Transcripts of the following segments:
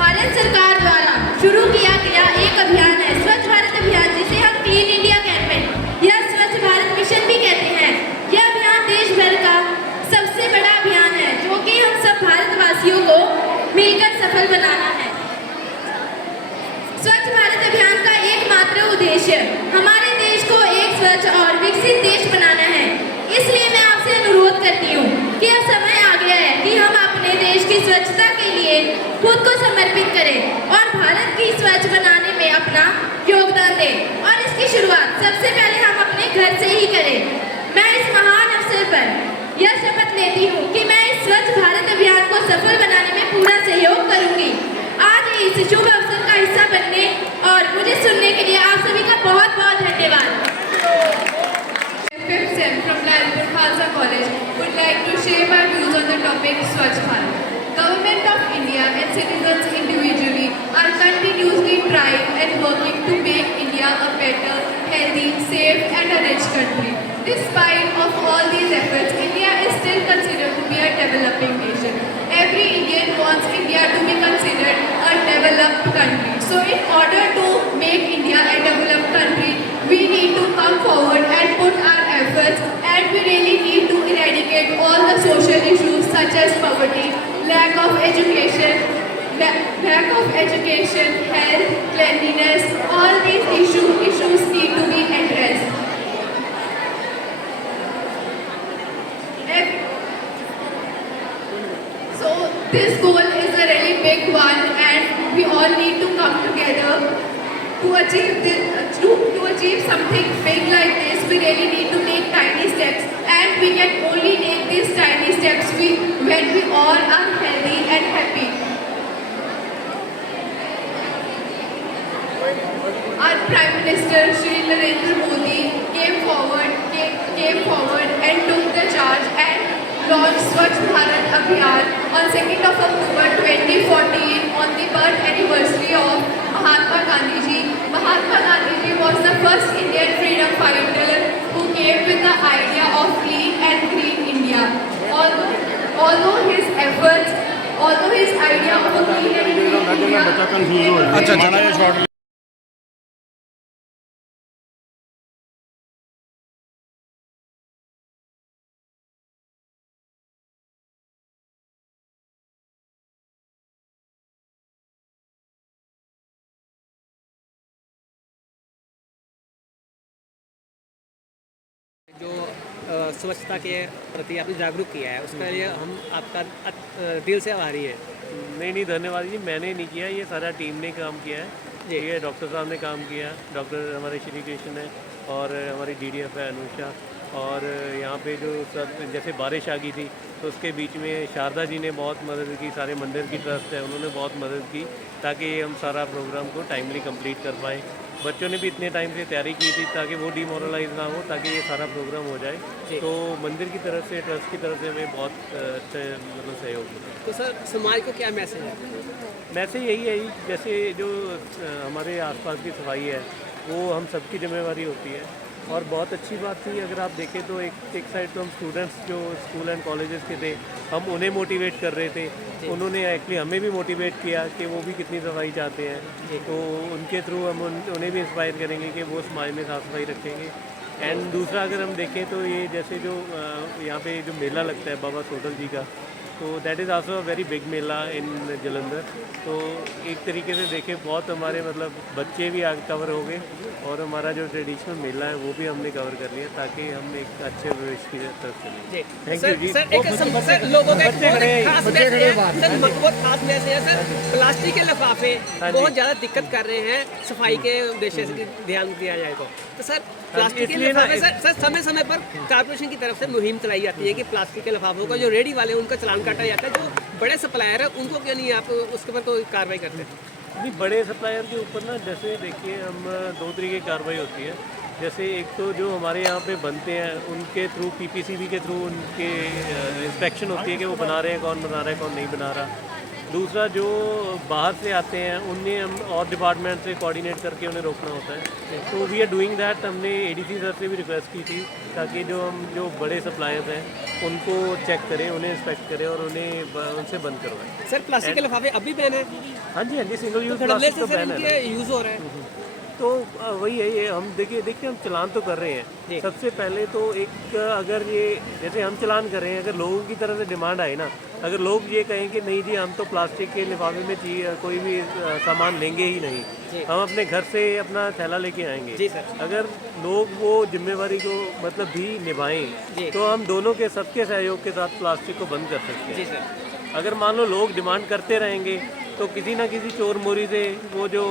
भारत सरकार द्वारा शुरू किया गया एक अभियान है स्वच्छ भारत अभियान, जिसे हम क्लीन इंडिया कैंपेन या स्वच्छ भारत मिशन भी कहते हैं। यह अभियान देश भर का सबसे बड़ा अभियान है जो कि हम सब भारतवासियों को मिलकर सफल बनाना है। स्वच्छ भारत अभियान का एकमात्र उद्देश्य हमारे देश को एक स्वच्छ और विकसित देश बनाना है। इसलिए मैं आपसे अनुरोध करती हूँ कि अब समय आ गया है कि हम अपने देश की स्वच्छता के लिए खुद को समर्पित करें और भारत की स्वच्छ बनाने में अपना योगदान दें। और इसकी शुरुआत सबसे पहले हम अपने घर से ही करें। मैं इस महान अवसर पर यह शपथ लेती हूँ कि मैं इस स्वच्छ भारत अभियान को सफल बनाने में पूरा सहयोग करूँगी। आज इस शुभ अवसर का हिस्सा बनने और मुझे सुनने के लिए आप सभी का बहुत बहुत धन्यवाद। From Lalpur Khalsa College would like to share my views on the topic Swachh Bharat. Government of India and citizens individually are continuously trying and working to make India a better, healthy, safe and a rich country. Despite of all these efforts, India is still considered to be a developing nation. Every Indian wants India to be considered a developed country. So in order to make India a developed country, we need to come forward and put our efforts, and we really need to eradicate all the social issues such as poverty, lack of education, health, cleanliness. All these issues need to be addressed. So this goal is a really big one, and we all need to come together to achieve this. To achieve something big like this, we really need to take tiny steps, and we can only take these tiny steps when we all are healthy and happy. Our Prime Minister Shri Narendra Modi came forward and took the charge and launched Swachh Bharat Abhiyan on 2nd of October 2014 on the birth anniversary of Mahatma Gandhi Ji. Mahatma Gandhi Ji was the first Indian freedom fighter who came with the idea of clean and green India. Although his idea of a clean and green India जो स्वच्छता के प्रति आपने जागरूक किया है, उसके लिए हम आपका दिल से आभारी है। नहीं धन्यवाद जी, मैंने नहीं किया, ये सारा टीम ने काम किया है। ये डॉक्टर साहब ने काम किया, डॉक्टर हमारे श्री कृष्ण है और हमारी DDF है अनुषा। और यहाँ पे जो सब जैसे बारिश आ गई थी तो उसके बीच में शारदा जी ने बहुत मदद की, सारे मंदिर की ट्रस्ट है उन्होंने बहुत मदद की ताकि हम सारा प्रोग्राम को टाइमली कंप्लीट कर पाएँ। बच्चों ने भी इतने टाइम से तैयारी की थी ताकि वो डिमोरलाइज ना हो, ताकि ये सारा प्रोग्राम हो जाए। तो मंदिर की तरफ से, ट्रस्ट की तरफ से हमें बहुत अच्छा मतलब सहयोग मिला। तो सर समाज को क्या मैसेज है? मैसेज यही है, जैसे जो हमारे आसपास की सफाई है वो हम सबकी जिम्मेवारी होती है। और बहुत अच्छी बात थी। अगर आप देखें तो एक साइड तो हम स्टूडेंट्स जो स्कूल एंड कॉलेजेस के थे, हम उन्हें मोटिवेट कर रहे थे, उन्होंने एक्चुअली हमें भी मोटिवेट किया कि वो भी कितनी सफाई चाहते हैं। तो उनके थ्रू हम उन्हें भी इंस्पायर करेंगे कि वो समाज में साफ़ सफाई रखेंगे। एंड दूसरा अगर हम देखें तो ये जैसे जो यहाँ पे जो मेला लगता है बाबा सोडल जी का, तो that is also a very big mela in Jalandhar. तो एक तरीके से देखें बहुत हमारे मतलब बच्चे भी आगे कवर हो गए और हमारा जो ट्रेडिशनल मेला है वो भी हमने कवर कर लिया ताकि हम एक अच्छे भविष्य की तरफ चलें। Thank you ji. सर एक लोगों का एक बहुत खास मैसेज है सर, बहुत खास मैसेज है सर, प्लास्टिक के लिफाफे बहुत ज़्यादा दिक्कत कर रहे हैं सफाई के उद्देश्य से ध्यान दिया जाए तो सर प्लास्टिक के लिफाफे सर समय समय पर कॉर्पोरेशन की तरफ से मुहिम चलाई जाती है कि प्लास्टिक के लिफाफों का जो रेडी वाले हैं उनका चालान काटा जाता है, जो बड़े सप्लायर है उनको क्यों नहीं आप उसके ऊपर कोई कार्रवाई करते हैं? नहीं, बड़े सप्लायर के ऊपर ना जैसे देखिए हम 2 तरीके की कार्रवाई होती है। जैसे एक तो जो हमारे यहाँ पे बनते हैं उनके थ्रू पीपीसीबी के थ्रू उनके इंस्पेक्शन होती है कि वो बना रहे हैं, कौन बना रहा है कौन नहीं बना रहा। दूसरा जो बाहर से आते हैं उन्हें हम और डिपार्टमेंट से कोऑर्डिनेट करके उन्हें रोकना होता है। तो वी आर डूइंग दैट। हमने एडीसी सर से भी रिक्वेस्ट की थी ताकि जो बड़े सप्लायर्स हैं उनको चेक करें, उन्हें इंस्पेक्ट करें और उनसे बंद करवाएं। सर प्लास्टिक के लिफाफे अभी बैन है? हाँ जी, हाँ जी, सिंगल यूज धड़ल्ले प्लास्टिक से तो सर बैन इनके है। यूज़ हो रहा है। तो वही है, ये हम देखिए हम चलान तो कर रहे हैं। सबसे पहले तो एक अगर ये जैसे हम चलान कर रहे हैं, अगर लोगों की तरफ से डिमांड आए ना, अगर लोग ये कहें कि नहीं जी हम तो प्लास्टिक के लिफाफे में कोई भी सामान लेंगे ही नहीं, हम अपने घर से अपना थैला लेके आएंगे। जी सर। अगर लोग वो जिम्मेवारी को मतलब भी निभाएं तो हम दोनों के सबके सहयोग के साथ प्लास्टिक को बंद कर सकते हैं। जी सर। अगर मान लो लोग डिमांड करते रहेंगे तो किसी ना किसी चोर मोरी से वो जो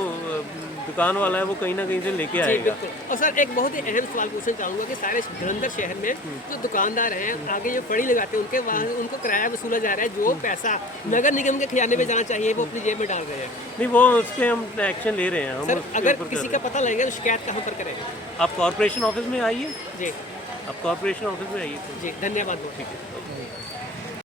दुकान वाला है वो कहीं ना कहीं से लेके जी आएगा। बिल्कुल। और सर एक बहुत ही अहम सवाल पूछना चाहूँगा कि सारे जलंधर शहर में जो दुकानदार हैं आगे जो फड़ी लगाते हैं उनके वहाँ उनको किराया वसूला जा रहा है, जो पैसा नगर निगम के खजाने में जाना चाहिए वो अपनी जेब में डाल रहे हैं। नहीं, वो उस पर हम एक्शन ले रहे हैं। हम सर उसके अगर ऊपर कर किसी रहे का पता लगेगा तो शिकायत कहाँ पर करें? हैं। आप कॉर्पोरेशन ऑफिस में आइए। जी आप कॉर्पोरेशन ऑफिस में आइए। जी, धन्यवाद बहुत। ठीक है।